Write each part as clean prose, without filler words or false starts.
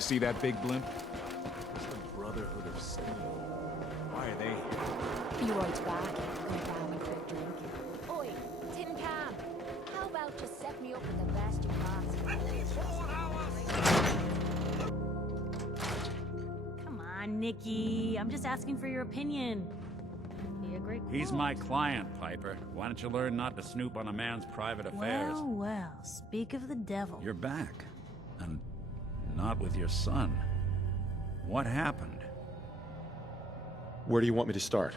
You see that big blimp? It's the Brotherhood of Steel. Why are they here? Feroid's back. Go down for a drink. Oi, Tin Can. How about you set me up with the best you got? Come on, Nikki. I'm just asking for your opinion. Be a great quote. He's my client, Piper. Why don't you learn not to snoop on a man's private affairs? Well, well, speak of the devil. You're back. And not with your son. What happened? Where do you want me to start?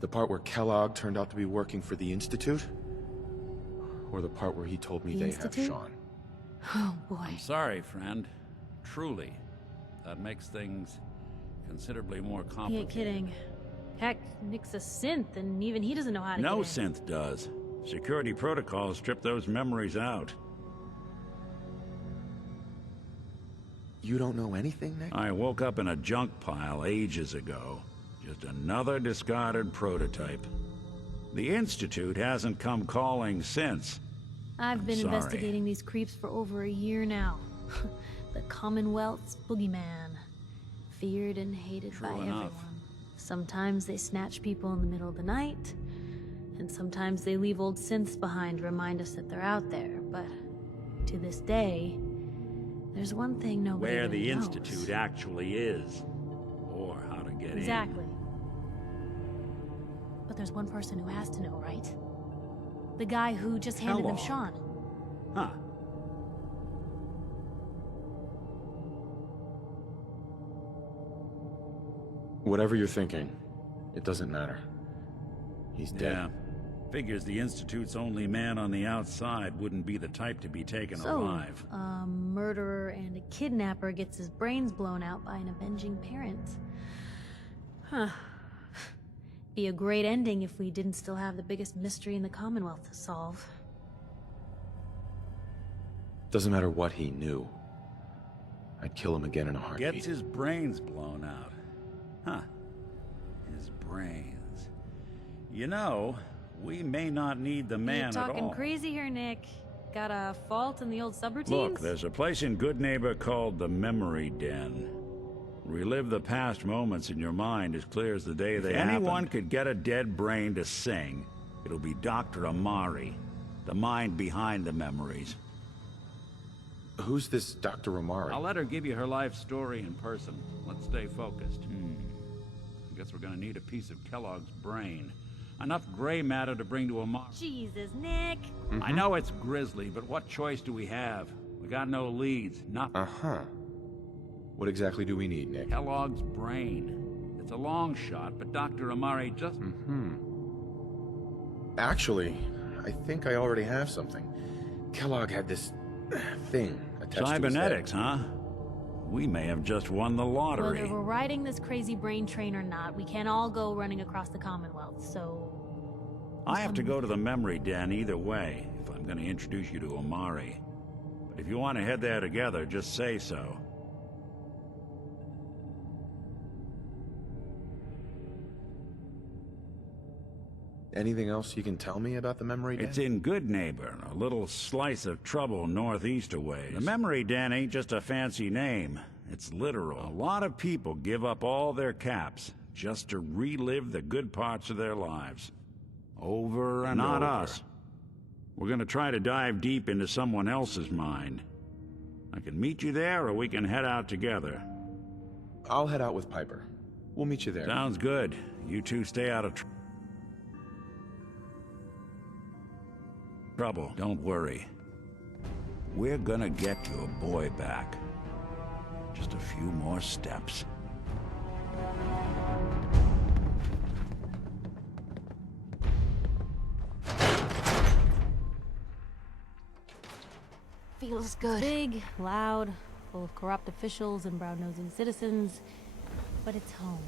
The part where Kellogg turned out to be working for the Institute? Or the part where he told me The they Institute? have Sean? Oh, boy. I'm sorry, friend. Truly. That makes things considerably more He complicated. ain't kidding. Heck, Nick's a synth, and even he doesn't know how to No get in. synth does. Security protocols strip those memories out. You don't know anything, Nick? I woke up in a junk pile ages ago. Just another discarded prototype. The Institute hasn't come calling since. I've been sorry. investigating these creeps for over a year now. The Commonwealth's boogeyman. Feared and hated True by enough. everyone. Sometimes they snatch people in the middle of the night, and sometimes they leave old synths behind to remind us that they're out there. But to this day, there's one thing nobody Where really the knows. Institute actually is. Or how to get Exactly. But there's one person who has to know, right? The guy who just handed him Kellogg. Sean. in. Huh. Whatever you're thinking, it doesn't matter. He's dead. Yeah. Figures the Institute's only man on the outside wouldn't be the type to be taken So, alive. a murderer and a kidnapper gets his brains blown out by an avenging parent. Huh. Be a great ending if we didn't still have the biggest mystery in the Commonwealth to solve. Doesn't matter what he knew. I'd kill him again in a heartbeat. Gets his brains blown out. Huh. His brains. You know, we may not need the man You're at talking all. crazy here, Nick. Got a fault in the old subroutines? Look, there's a place in Good Neighbor called the Memory Den. Relive the past moments in your mind as clear as the day they happened. If anyone could get a dead brain to sing, it'll be Dr. Amari, the mind behind the memories. Who's this Dr. Amari? I'll let her give you her life story in person. Let's stay focused. I guess we're gonna need a piece of Kellogg's brain. Enough gray matter to bring to Amari. Jesus, Nick. I know it's grisly, but what choice do we have? We got no leads, nothing. Uh-huh. What exactly do we need, Nick? Kellogg's brain. It's a long shot, but Dr. Amari just... Actually, I think I already have something. Kellogg had this thing attached to his head. Cybernetics, huh? We may have just won the lottery. Whether we're riding this crazy brain train or not, we can't all go running across the Commonwealth, so... I have to go to the memory den either way, if I'm going to introduce you to Amari. But if you want to head there together, just say so. Anything else you can tell me about the memory den? It's in Good Neighbor, a little slice of trouble northeast a ways. The memory den ain't just a fancy name. It's literal. A lot of people give up all their caps just to relive the good parts of their lives. Over and over. Not us. We're gonna try to dive deep into someone else's mind. I can meet you there, or we can head out together. I'll head out with Piper. We'll meet you there. Sounds good. You two stay out of trouble. Don't worry. We're gonna get your boy back. Just a few more steps. Feels good. Big, loud, full of corrupt officials and brown-nosing citizens, but it's home.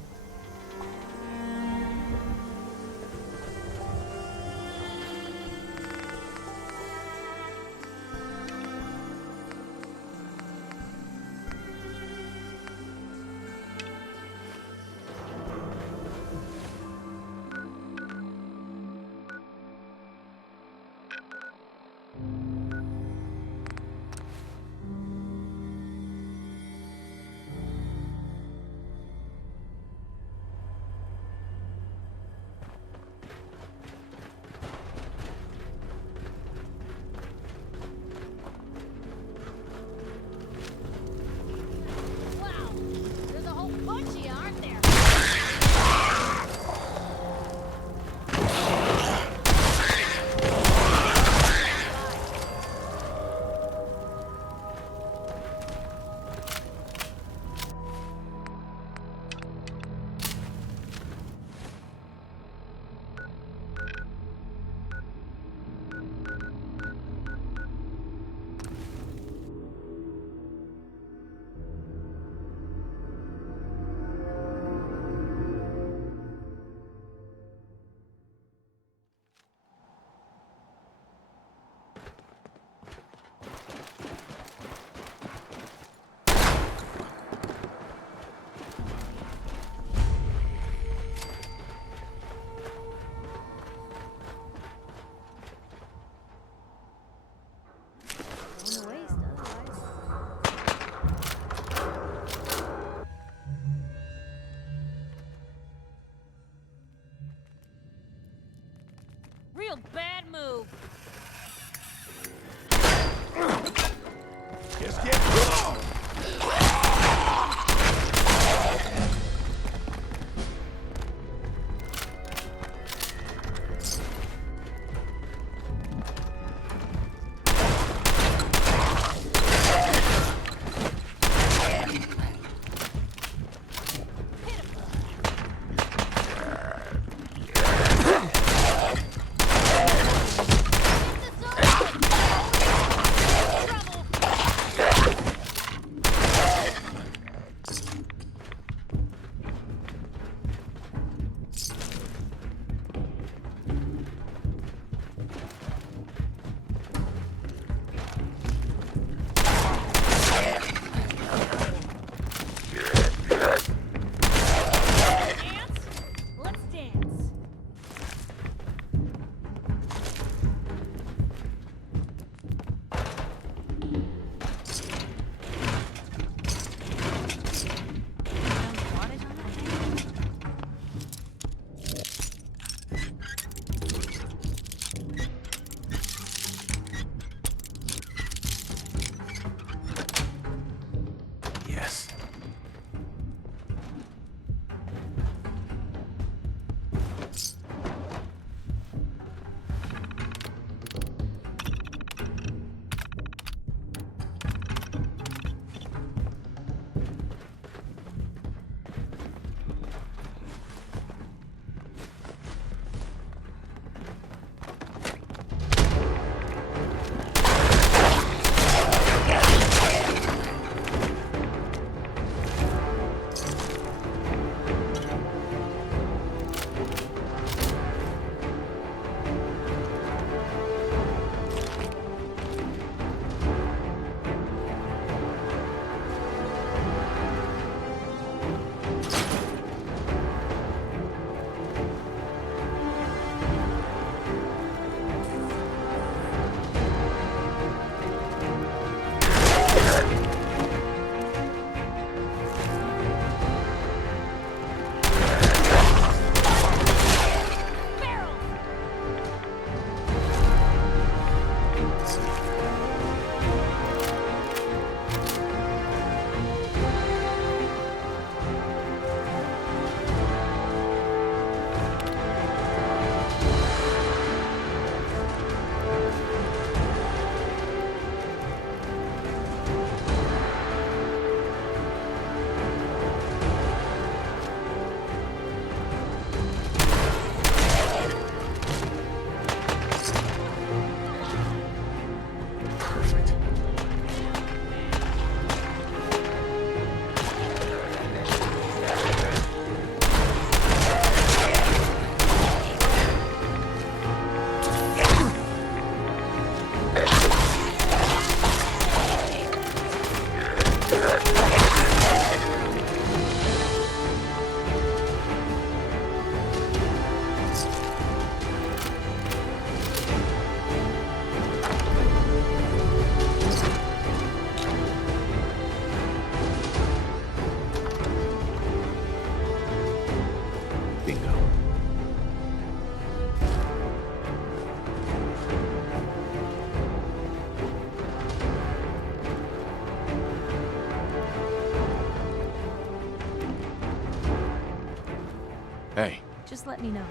just let me know.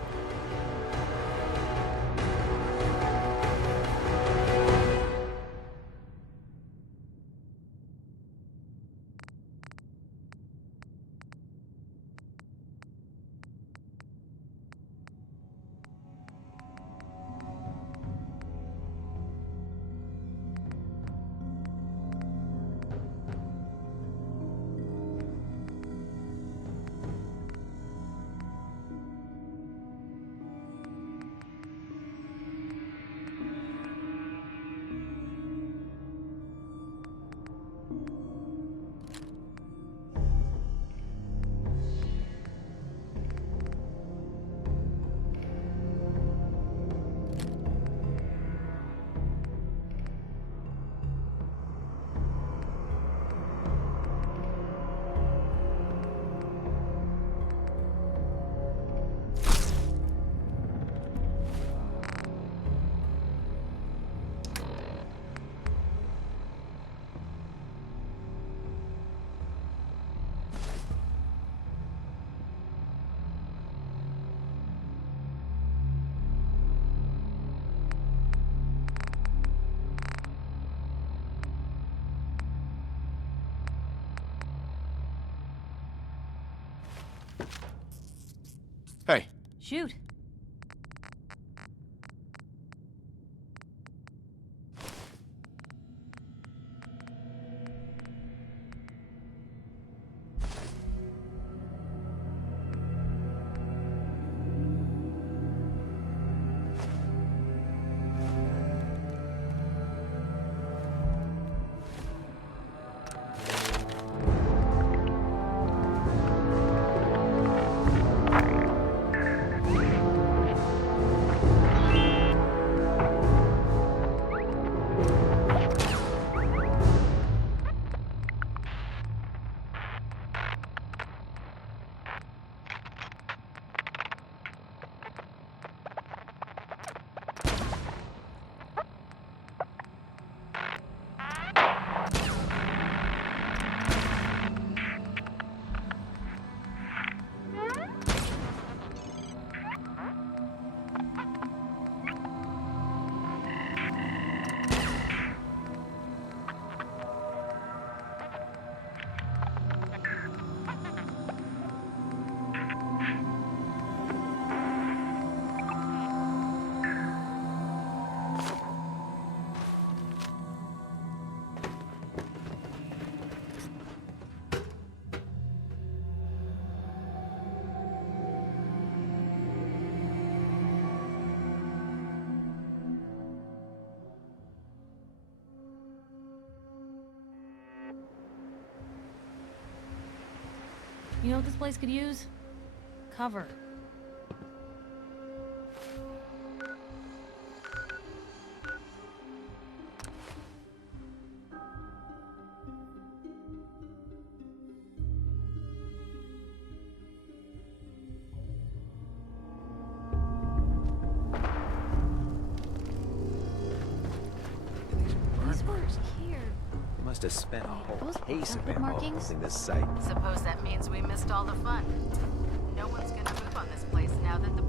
Hey, Shoot. You know what this place could use? Cover. These words here. They must have spent a whole Those case of footprint ammo markings? building this site. Suppose that means we missed all the fun. No one's gonna move on this place now that the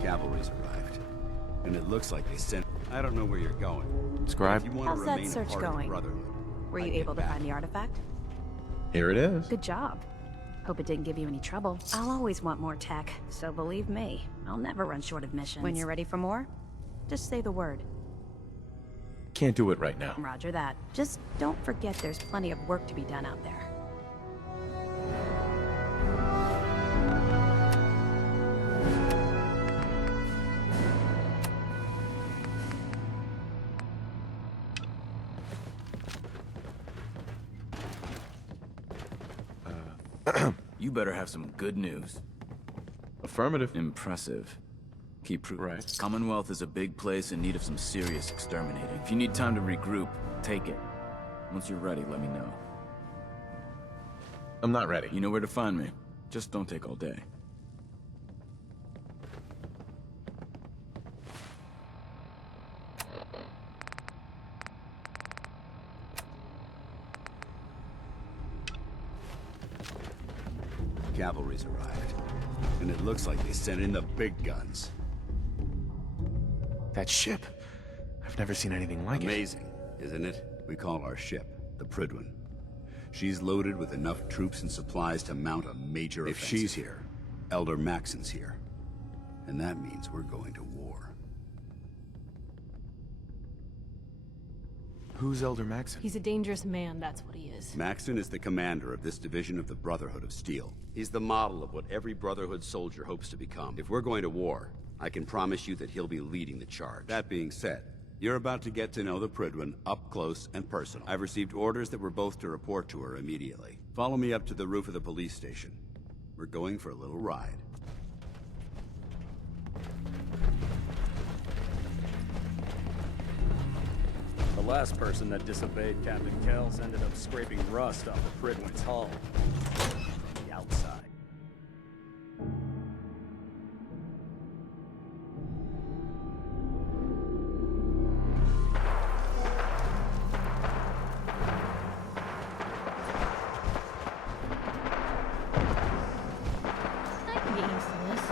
Cavalry's arrived. And it looks like they sent... I don't know where you're going. Scribe, If you want How's to that remain a search part of the going? Brotherhood, Were you I'd get able to back. find the artifact? here it is. Good job. Hope it didn't give you any trouble. I'll always want more tech, so believe me, I'll never run short of missions. When you're ready for more, just say the word. Can't do it right now. Roger that. Just don't forget there's plenty of work to be done out there. You better have some good news. Affirmative. Impressive. Keep proving. Right. Commonwealth is a big place in need of some serious exterminating. If you need time to regroup, take it. Once you're ready, let me know. I'm not ready. You know where to find me. Just don't take all day. cavalry's arrived. And it looks like they sent in the big guns. That ship. I've never seen anything like it. Amazing, isn't it? We call our ship the Prydwen. She's loaded with enough troops and supplies to mount a major offensive. If she's here, Elder Maxon's here. And that means we're going to war. Who's Elder Maxon? He's a dangerous man, that's what he is. Maxon is the commander of this division of the Brotherhood of Steel. He's the model of what every Brotherhood soldier hopes to become. If we're going to war, I can promise you that he'll be leading the charge. That being said, you're about to get to know the Prydwen up close and personal. I've received orders that we're both to report to her immediately. Follow me up to the roof of the police station. We're going for a little ride. The last person that disobeyed Captain KELLS ended up scraping rust off the Prydwen's hull. The outside. I can get used to this.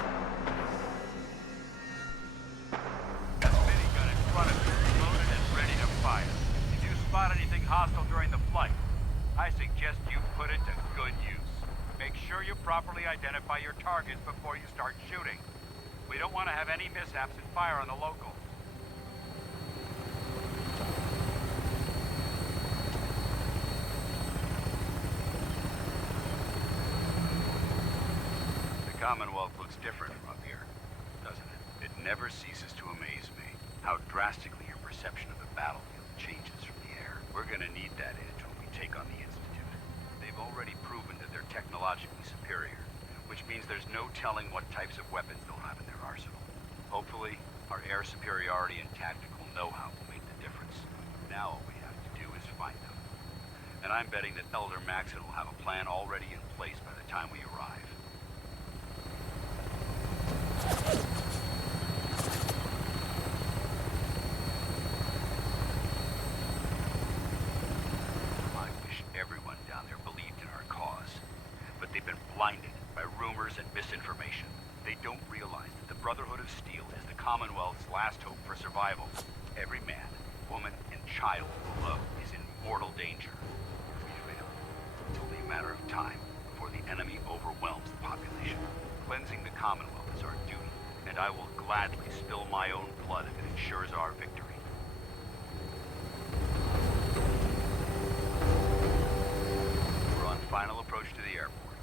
That minigun in front of you is loaded and ready to fire. If you spot anything hostile during the flight, I suggest you put it to good use. Make sure you properly identify your targets before you start shooting. We don't want to have any mishaps and fire on the locals. The Commonwealth looks different from up here, doesn't it? It never ceases to amaze me how drastically your perception of the battlefield changes from the air. We're gonna need that edge when we take on the Institute. They've already proven that they're technologically superior, which means there's no telling what types of weapons they'll have in their arsenal. Hopefully, our air superiority and tactical know-how will make the difference. Now all we have to do is find them. And I'm betting that Elder Maxon will have a plan already in place by the time we arrive. I wish everyone down there believed in our cause. But they've been blinded by rumors and misinformation. They don't realize that the Brotherhood of Steel is the Commonwealth's last hope for survival. Every man, woman, and child below is in mortal danger. If we fail, it's only a matter of time before the enemy overwhelms the population. Cleansing the Commonwealth is our duty, and I will gladly spill my own blood if it ensures our victory. We're on final approach to the airport.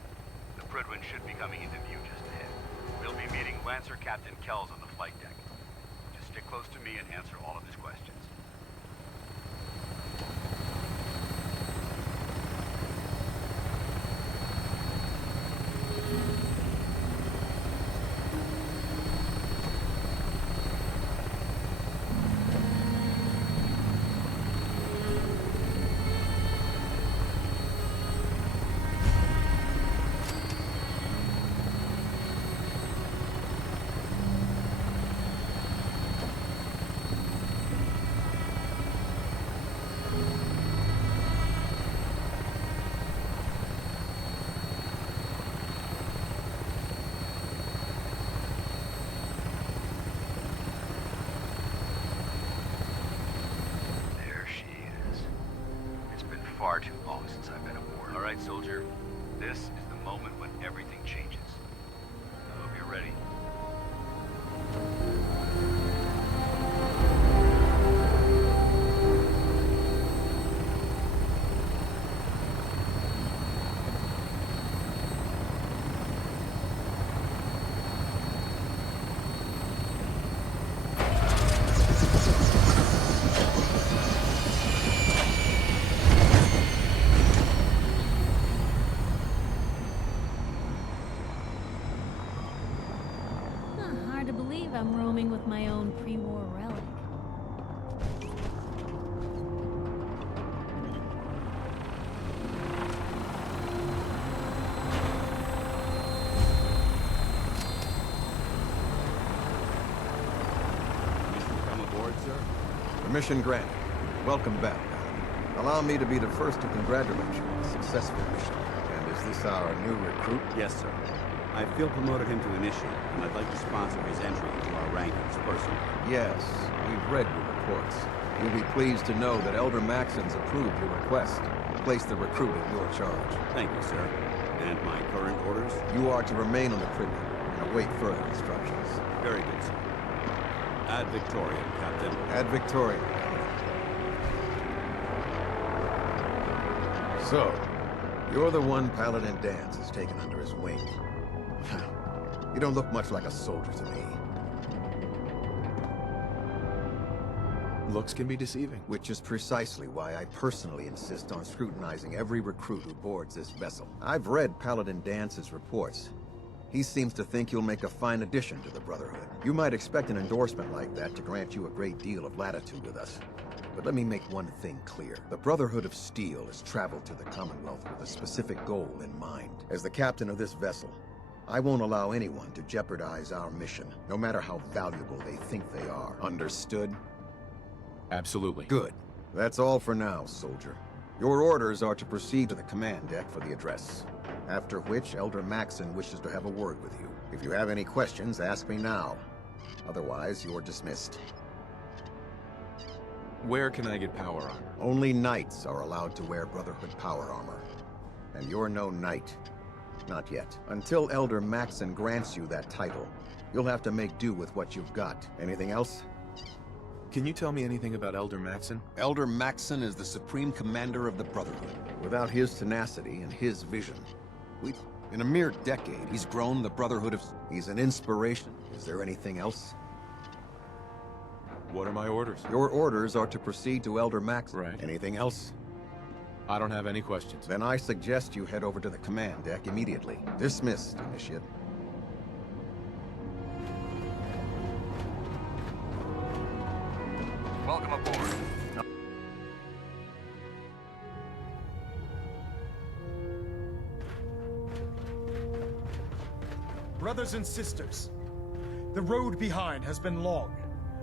The Prydwen should be coming into view just ahead. We'll be meeting Lancer Captain KELLS on the flight deck. Just stick close to me and answer all of his questions. There she is. It's been far too long since I've been aboard. All right, soldier. This is the moment when everything changes. I hope you're ready. Hard to believe I'm roaming with my own pre-war relic. Come aboard, sir? Permission granted. Welcome back. Allow me to be the first to congratulate you on a successful mission. And as this our new recruit? Yes, sir. I feel promoted him to initiate, and I'd like to sponsor his entry into our rankings personally. Yes, we've read your reports. You'll be pleased to know that Elder Maxon's approved your request. Place the recruit in your charge. Thank you, sir. And my current orders? You are to remain on the prison and await further instructions. Very good, sir. Ad Victoriam, Captain. Ad Victoriam. So, you're the one Paladin Danse has taken under his wing. You don't look much like a soldier to me. Looks can be deceiving. Which is precisely why I personally insist on scrutinizing every recruit who boards this vessel. I've read Paladin Dance's reports. He seems to think you'll make a fine addition to the Brotherhood. You might expect an endorsement like that to grant you a great deal of latitude with us. But let me make one thing clear. The Brotherhood of Steel has traveled to the Commonwealth with a specific goal in mind. As the captain of this vessel, I won't allow anyone to jeopardize our mission, no matter how valuable they think they are. Understood? Absolutely. Good. That's all for now, soldier. Your orders are to proceed to the command deck for the address. After which, Elder Maxon wishes to have a word with you. If you have any questions, ask me now. Otherwise, you're dismissed. Where can I get power armor? Only knights are allowed to wear Brotherhood power armor. And you're no knight. Not yet. Until Elder Maxon grants you that title, you'll have to make do with what you've got. Anything else? Can you tell me anything about Elder Maxon? Elder Maxon is the supreme commander of the Brotherhood. Without his tenacity and his vision, in a mere decade, he's grown the Brotherhood of... He's an inspiration. Is there anything else? What are my orders? Your orders are to proceed to Elder Maxon. Right. Anything else? I don't have any questions. Then I suggest you head over to the command deck immediately. Dismissed, Initiate. Welcome aboard. Brothers and sisters, the road behind has been long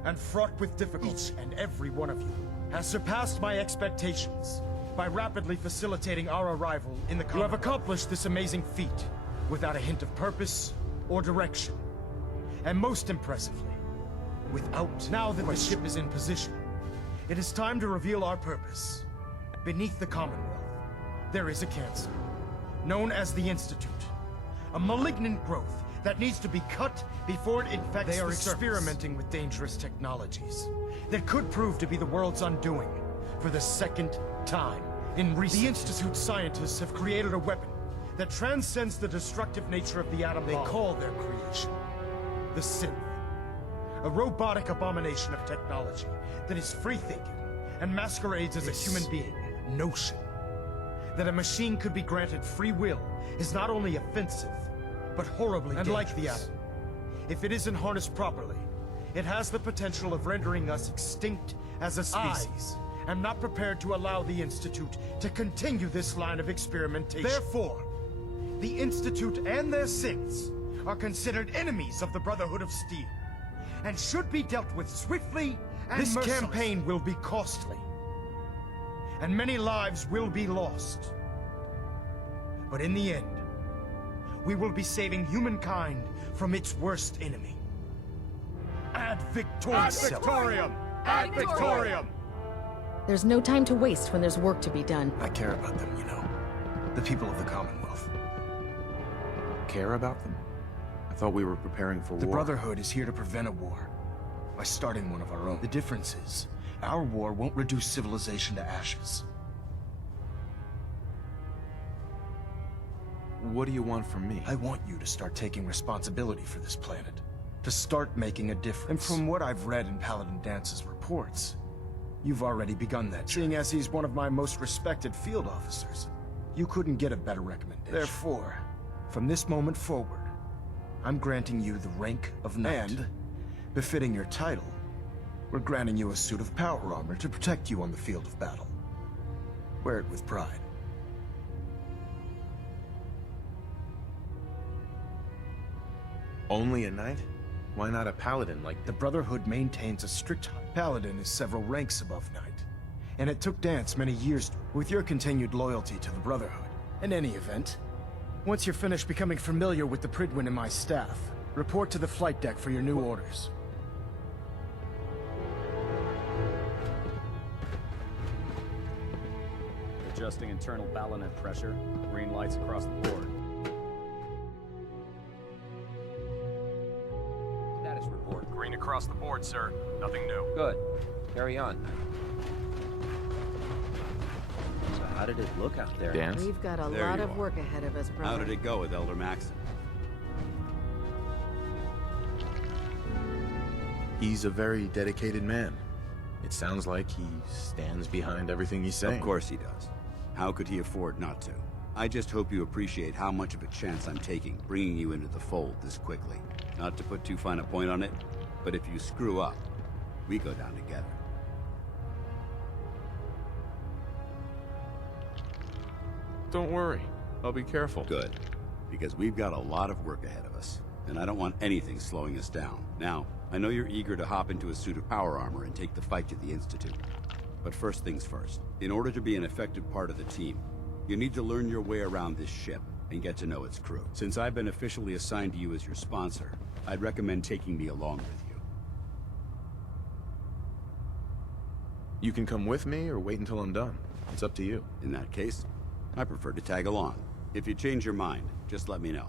and fraught with difficulty. Each and every one of you has surpassed my expectations by rapidly facilitating our arrival in the Commonwealth. You have accomplished this amazing feat without a hint of purpose or direction. And most impressively, without... Now that the ship is in position, it is time to reveal our purpose. Beneath the Commonwealth, there is a cancer, known as the Institute. A malignant growth that needs to be cut before it infects They are experimenting with dangerous technologies that could prove to be the world's undoing for the second time in recent... The Institute scientists have created a weapon that transcends the destructive nature of the atom bomb. They call their creation the synth. A robotic abomination of technology that is free-thinking and masquerades as a human being. Notion that a machine could be granted free will is not only offensive, but horribly dangerous. And like the atom, if it isn't harnessed properly, it has the potential of rendering us extinct as a species. I am not prepared to allow the Institute to continue this line of experimentation. Therefore, the Institute and their synths are considered enemies of the Brotherhood of Steel, and should be dealt with swiftly and mercilessly. This campaign will be costly, and many lives will be lost. But in the end, we will be saving humankind from its worst enemy. Ad Victoriam! Ad Victoriam! Ad Victoriam! There's no time to waste when there's work to be done. I care about them, you know. The people of the Commonwealth. Care about them? I thought we were preparing for war. The Brotherhood is here to prevent a war by starting one of our own. The difference is, our war won't reduce civilization to ashes. What do you want from me? I want you to start taking responsibility for this planet. To start making a difference. And from what I've read in Paladin Dance's reports, you've already begun that. Seeing as he's one of my most respected field officers, you couldn't get a better recommendation. Therefore, from this moment forward, I'm granting you the rank of knight. And, befitting your title, we're granting you a suit of power armor to protect you on the field of battle. Wear it with pride. Only a knight? Why not a paladin like... The Brotherhood maintains a strict... Paladin is several ranks above knight, and it took Dance many years with your continued loyalty to the Brotherhood. In any event, Once you're finished becoming familiar with the Pridwin and my staff, report to the flight deck for your new orders. Adjusting internal ballonet pressure. Green lights across the board. Status report. Green across the board, sir. Nothing new. Good. Carry on. So how did it look out there? Dance? We've got a There lot you of are. work ahead of us, brother. How did it go with Elder Maxon? He's a very dedicated man. It sounds like he stands behind everything he's saying. Of course he does. How could he afford not to? I just hope you appreciate how much of a chance I'm taking, bringing you into the fold this quickly. Not to put too fine a point on it, but if you screw up, we go down together. Don't worry. I'll be careful. Good. Because we've got a lot of work ahead of us, and I don't want anything slowing us down. Now, I know you're eager to hop into a suit of power armor and take the fight to the Institute. But first things first. In order to be an effective part of the team, you need to learn your way around this ship and get to know its crew. Since I've been officially assigned to you as your sponsor, I'd recommend taking me along with you. You can come with me or wait until I'm done. It's up to you. In that case, I prefer to tag along. If you change your mind, just let me know.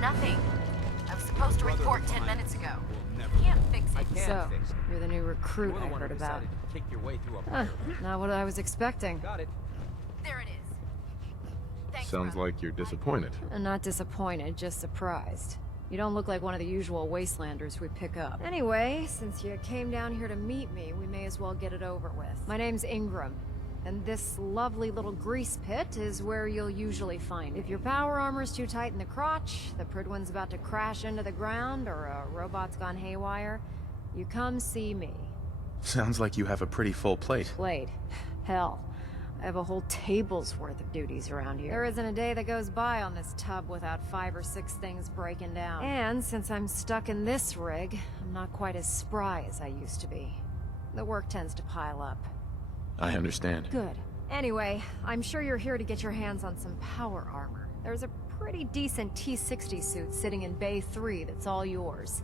Nothing. I was supposed to report 10 minutes ago. Can't fix it. So, you're the new recruit I heard about. Kick your way through a Not what I was expecting. Got it. There it is. Thanks, Sounds brother. like you're disappointed. I'm not disappointed, just surprised. You don't look like one of the usual Wastelanders we pick up. Anyway, since you came down here to meet me, we may as well get it over with. My name's Ingram, and this lovely little grease pit is where you'll usually find me. If your power armor's too tight in the crotch, the Pridwin's about to crash into the ground, or a robot's gone haywire, you come see me. Sounds like you have a pretty full plate. Plate. Hell, I have a whole table's worth of duties around here. There isn't a day that goes by on this tub without 5 or 6 things breaking down. And since I'm stuck in this rig, I'm not quite as spry as I used to be. The work tends to pile up. I understand. Good. Anyway, I'm sure you're here to get your hands on some power armor. There's a pretty decent T-60 suit sitting in Bay 3 that's all yours.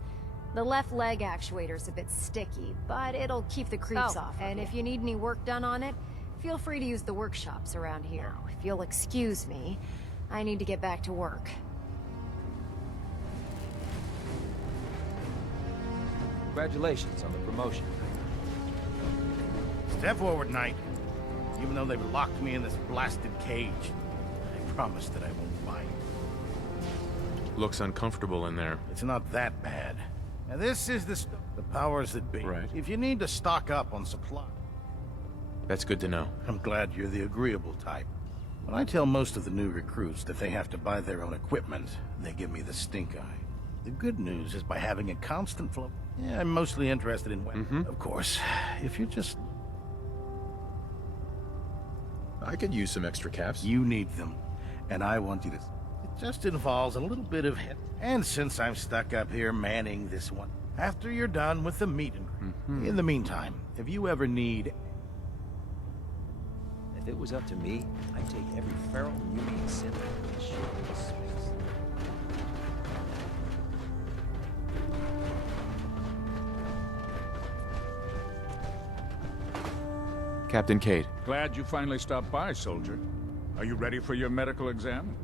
The left leg actuator's a bit sticky, but it'll keep the creeps off. And if you need any work done on it, feel free to use the workshops around here. If you'll excuse me, I need to get back to work. Congratulations on the promotion. Step forward, Knight. Even though they've locked me in this blasted cage, I promise that I won't bite. Looks uncomfortable in there. It's not that bad. Now this is the powers that be. Right. If you need to stock up on supply. That's good to know. I'm glad you're the agreeable type. When I tell most of the new recruits that they have to buy their own equipment, they give me the stink eye. The good news is by having a constant flow. Yeah, I'm mostly interested in weapons. Of course, if you just... I could use some extra caps. You need them, and I want you to... It just involves a little bit of hit. And since I'm stuck up here manning this one, after you're done with the meet and greet. In the meantime, if you ever need... If it was up to me, I'd take every feral mutant synth and ship into space. Captain Cade. Glad you finally stopped by, soldier. Are you ready for your medical exam?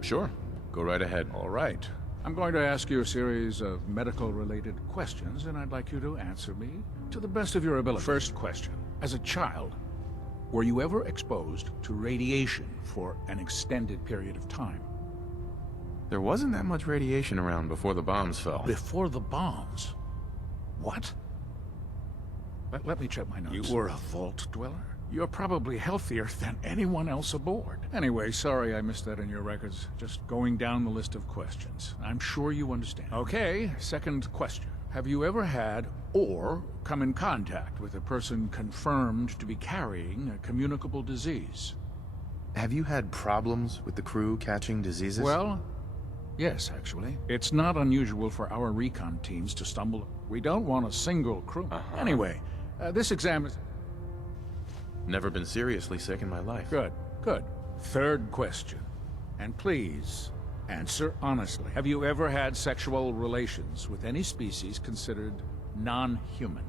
Sure. Go right ahead. All right. I'm going to ask you a series of medical-related questions, and I'd like you to answer me to the best of your ability. First question. As a child, were you ever exposed to radiation for an extended period of time? There wasn't that much radiation around before the bombs fell. Before the bombs? What? Let me check my notes. You were a vault dweller? You're probably healthier than anyone else aboard. Anyway, sorry I missed that in your records. Just going down the list of questions. I'm sure you understand. Okay, second question. Have you ever had or come in contact with a person confirmed to be carrying a communicable disease? Have you had problems with the crew catching diseases? Well, yes, actually. It's not unusual for our recon teams to stumble. We don't want a single crew. Anyway, this exam is... Never been seriously sick in my life. Good, good. Third question. And please, answer honestly. Have you ever had sexual relations with any species considered non-human?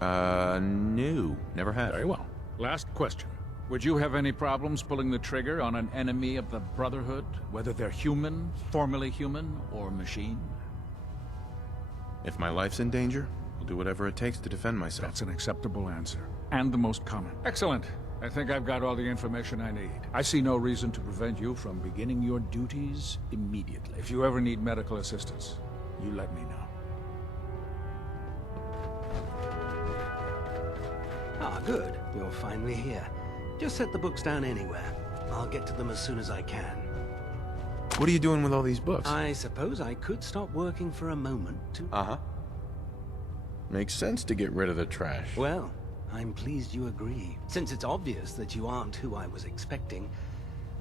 No. Never had. Very well. Last question. Would you have any problems pulling the trigger on an enemy of the Brotherhood, whether they're human, formerly human, or machine? If my life's in danger, I'll do whatever it takes to defend myself. That's an acceptable answer. And the most common. Excellent. I think I've got all the information I need. I see no reason to prevent you from beginning your duties immediately. If you ever need medical assistance, you let me know. Ah, good. You're finally here. Just set the books down anywhere. I'll get to them as soon as I can. What are you doing with all these books? I suppose I could stop working for a moment to... Uh-huh. Makes sense to get rid of the trash. Well, I'm pleased you agree. Since it's obvious that you aren't who I was expecting,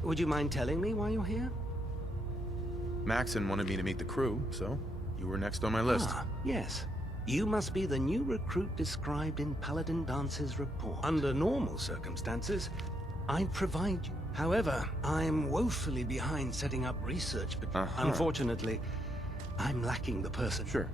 would you mind telling me why you're here? Maxon wanted me to meet the crew, so you were next on my list. Ah, yes. You must be the new recruit described in Paladin Dance's report. Under normal circumstances, I'd provide you. However, I'm woefully behind setting up research, but unfortunately, I'm lacking the person. Sure.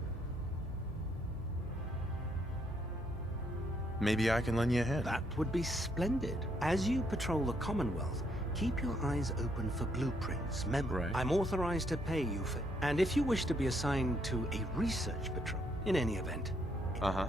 Maybe I can lend you a hand. That would be splendid. As you patrol the Commonwealth, keep your eyes open for blueprints. Remember, I'm authorized to pay you for... And if you wish to be assigned to a research patrol, in any event... Uh-huh.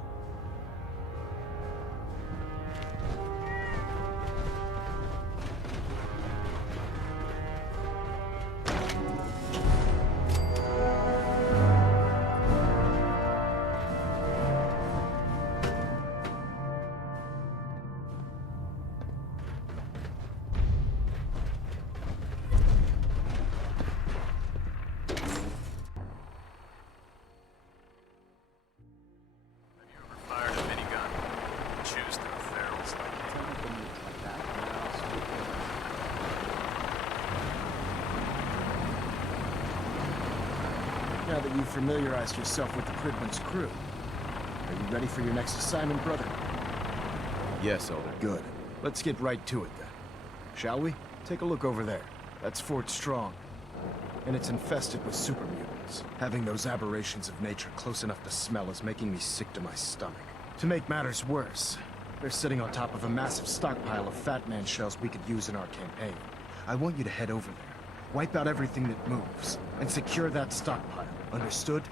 Now that you've familiarized yourself with the Pridman's crew, are you ready for your next assignment, brother? Yes, Elder. Good. Let's get right to it then. Shall we? Take a look over there. That's Fort Strong. And it's infested with super mutants. Having those aberrations of nature close enough to smell is making me sick to my stomach. To make matters worse, they're sitting on top of a massive stockpile of Fat Man shells we could use in our campaign. I want you to head over there, wipe out everything that moves, and secure that stockpile. Understood?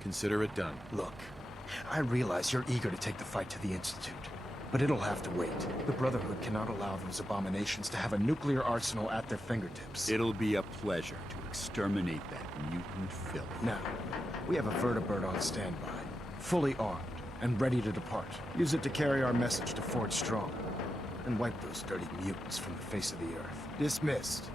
Consider it done. Look, I realize you're eager to take the fight to the Institute, but it'll have to wait. The Brotherhood cannot allow those abominations to have a nuclear arsenal at their fingertips. It'll be a pleasure to exterminate that mutant filth. Now, we have a vertibird on standby, fully armed, and ready to depart. Use it to carry our message to Fort Strong, and wipe those dirty mutants from the face of the earth. Dismissed.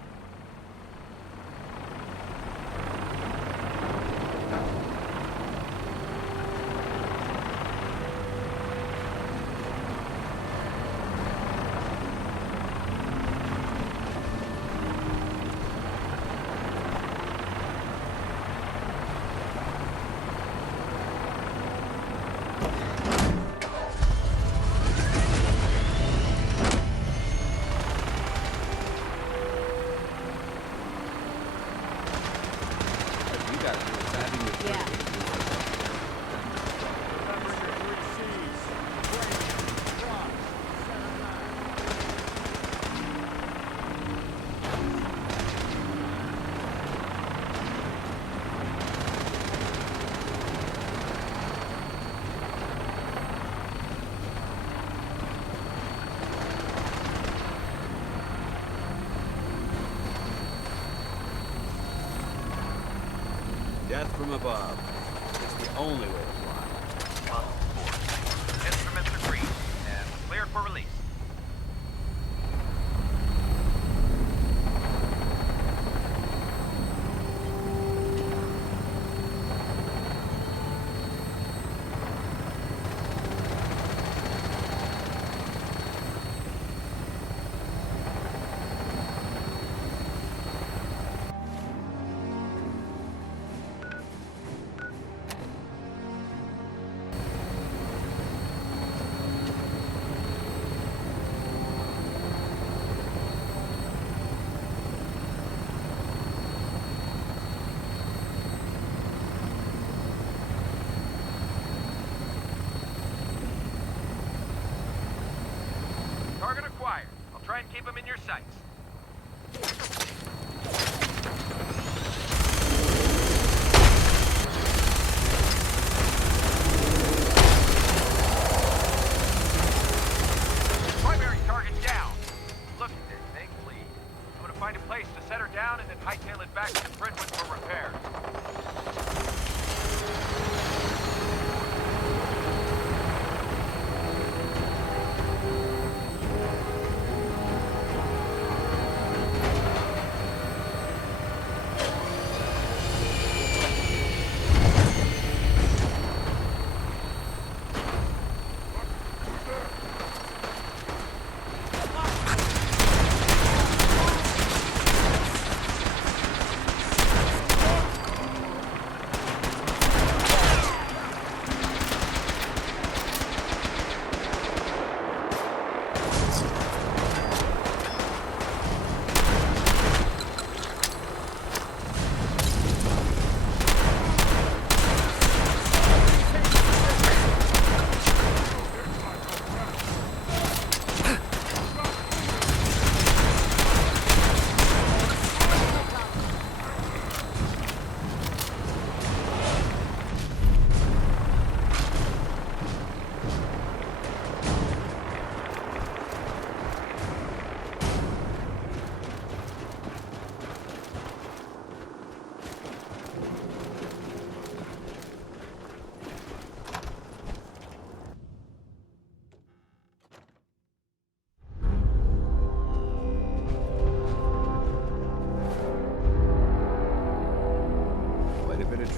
Death from above. It's the only way to fly. Instruments are green, and Target acquired. I'll try and keep them in your sights. Primary target down. Look at this thing, please. I'm gonna find a place to set her down and then hightail it back to Brentwood for repairs.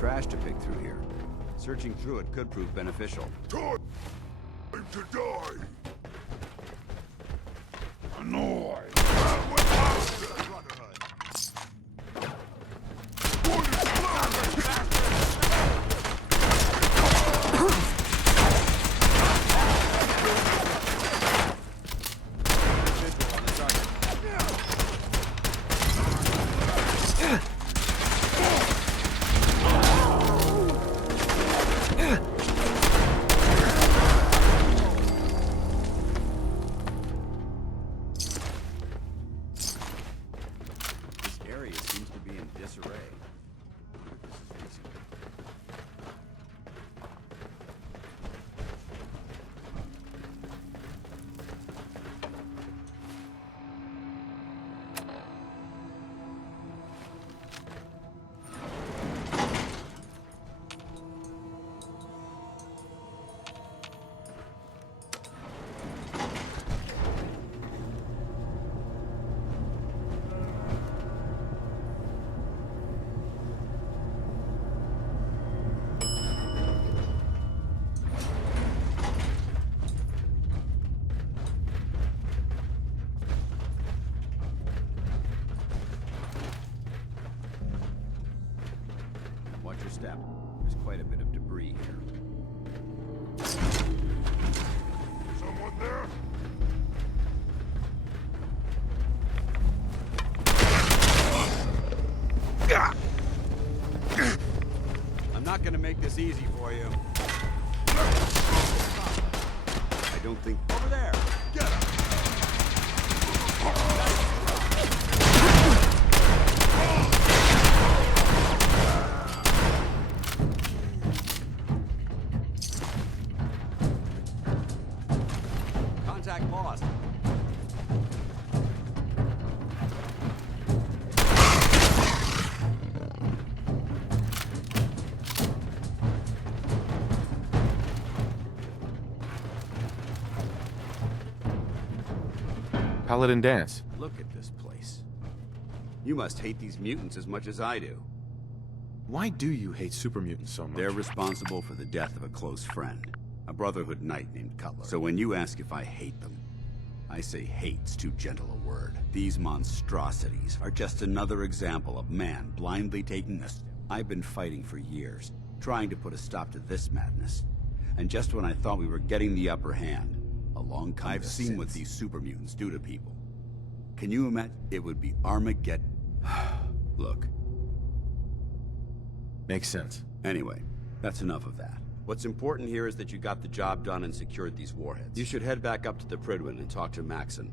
Trash to pick through here. Searching through it could prove beneficial. Time to die! Annoy! Watch your step. There's quite a bit of debris here. Someone there? I'm not gonna make this easy for you. I don't think... Over there! Get him! Contact lost. Paladin Dance. Look at this place. You must hate these mutants as much as I do. Why do you hate super mutants so much? They're responsible for the death of a close friend, a Brotherhood knight named Cutler. So when you ask if I hate them, I say hate's too gentle a word. These monstrosities are just another example of man blindly taking a step. I've been fighting for years, trying to put a stop to this madness. And just when I thought we were getting the upper hand, along comes I've seen what these super mutants do to people. Can you imagine? It would be Armageddon. Look. Makes sense. Anyway, that's enough of that. What's important here is that you got the job done and secured these warheads. You should head back up to the Prydwen and talk to Maxon.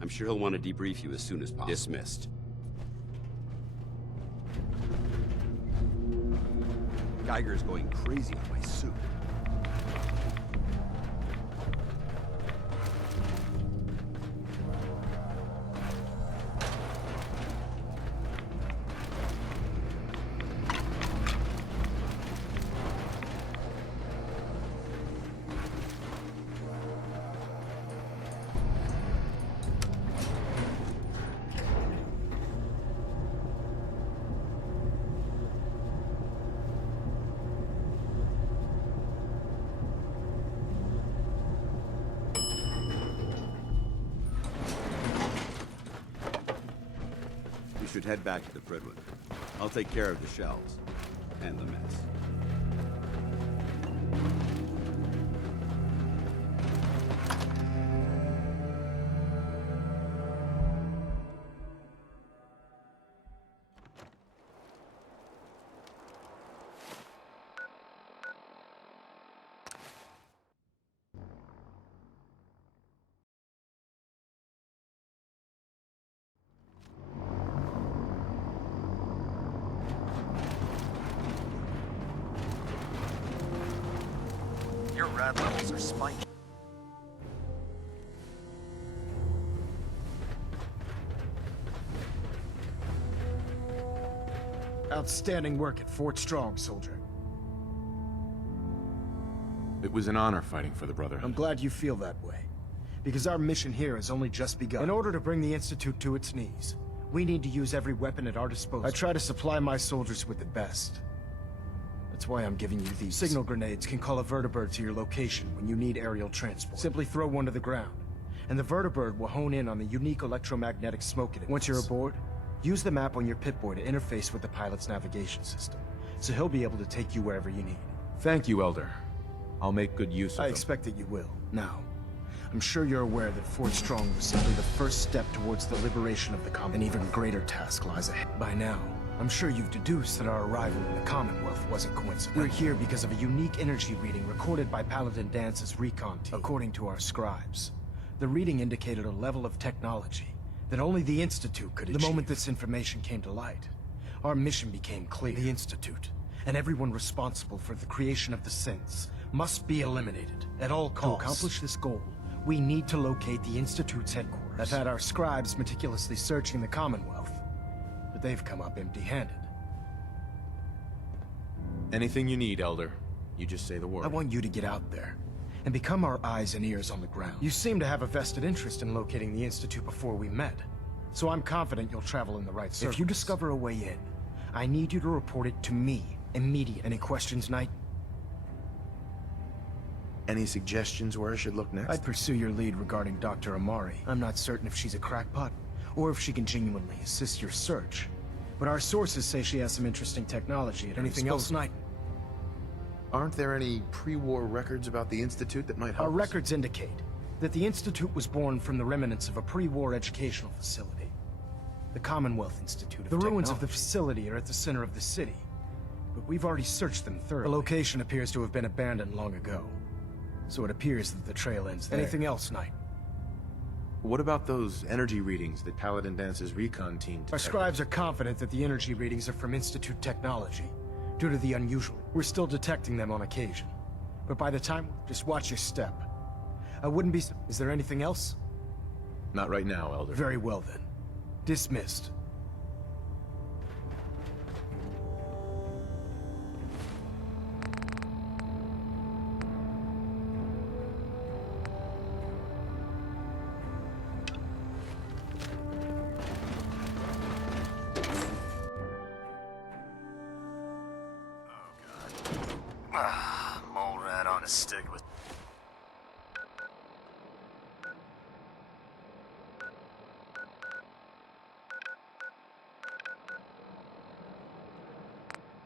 I'm sure he'll want to debrief you as soon as possible. Dismissed. Geiger's going crazy on my suit. Should head back to the Prydwen. I'll take care of the shells and the mess. Your rad levels are spiking. Outstanding work at Fort Strong, soldier. It was an honor fighting for the Brotherhood. I'm glad you feel that way, because our mission here has only just begun. In order to bring the Institute to its knees, we need to use every weapon at our disposal. I try to supply my soldiers with the best. That's why I'm giving you these. Signal grenades can call a vertibird to your location when you need aerial transport. Simply throw one to the ground, and the vertibird will hone in on the unique electromagnetic smoke it emits. Once you're aboard, use the map on your Pip-Boy to interface with the pilot's navigation system, so he'll be able to take you wherever you need. Thank you, Elder. I'll make good use of them. I expect that you will. Now, I'm sure you're aware that Fort Strong was simply the first step towards the liberation of the Commonwealth. An even greater task lies ahead. By now, I'm sure you've deduced that our arrival in the Commonwealth wasn't coincidental. We're here because of a unique energy reading recorded by Paladin Dance's recon team. According to our scribes, the reading indicated a level of technology that only the Institute could achieve. The moment this information came to light, our mission became clear. The Institute, and everyone responsible for the creation of the synths, must be eliminated at all costs. To accomplish this goal, we need to locate the Institute's headquarters. I've had our scribes meticulously searching the Commonwealth, but they've come up empty-handed. Anything you need, Elder. You just say the word. I want you to get out there and become our eyes and ears on the ground. You seem to have a vested interest in locating the Institute before we met, so I'm confident you'll travel in the right circles. If you discover a way in, I need you to report it to me immediately. Any questions, Knight? Any suggestions where I should look next? I'd pursue your lead regarding Dr. Amari. I'm not certain if she's a crackpot, or if she can genuinely assist your search. But our sources say she has some interesting technology. Anything else, Knight? Aren't there any pre-war records about the Institute that might help Our records indicate that the Institute was born from the remnants of a pre-war educational facility. The Commonwealth Institute of Technology. The ruins of the facility are at the center of the city, but we've already searched them thoroughly. The location appears to have been abandoned long ago, so it appears that the trail ends there. Anything else, Knight? What about those energy readings that Paladin Dance's recon team detected? Our scribes are confident that the energy readings are from Institute technology, due to the unusual. We're still detecting them on occasion, but by the time, just watch your step. I wouldn't be... Is there anything else? Not right now, Elder. Very well then. Dismissed. Mole rat on a stick with...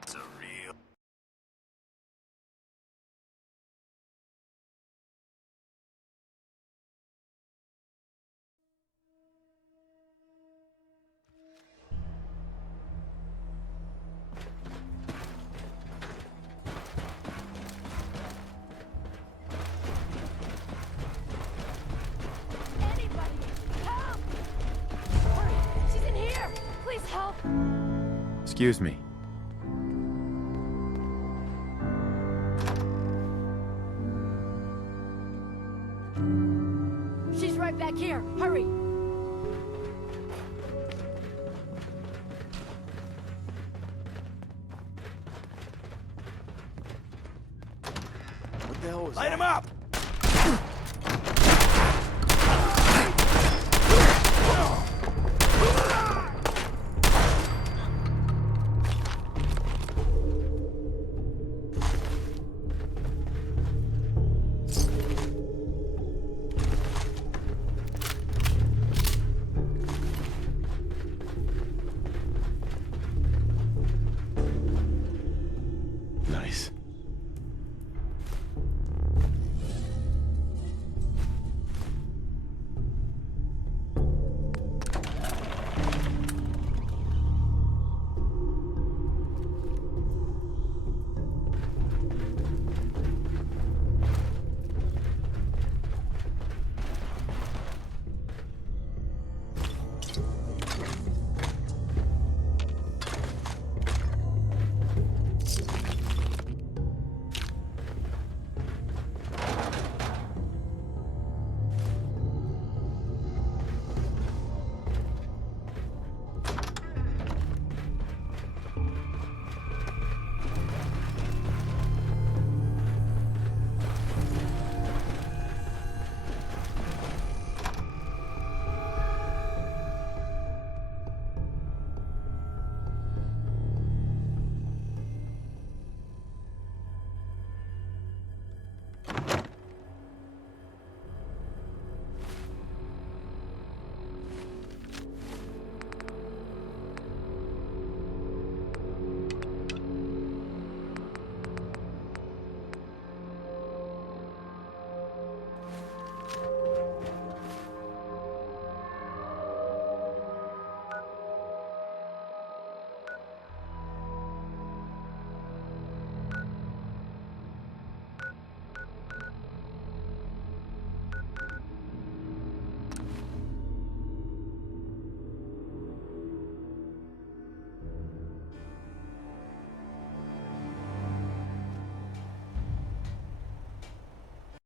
It's a real... Excuse me. She's right back here. Hurry! Light him up!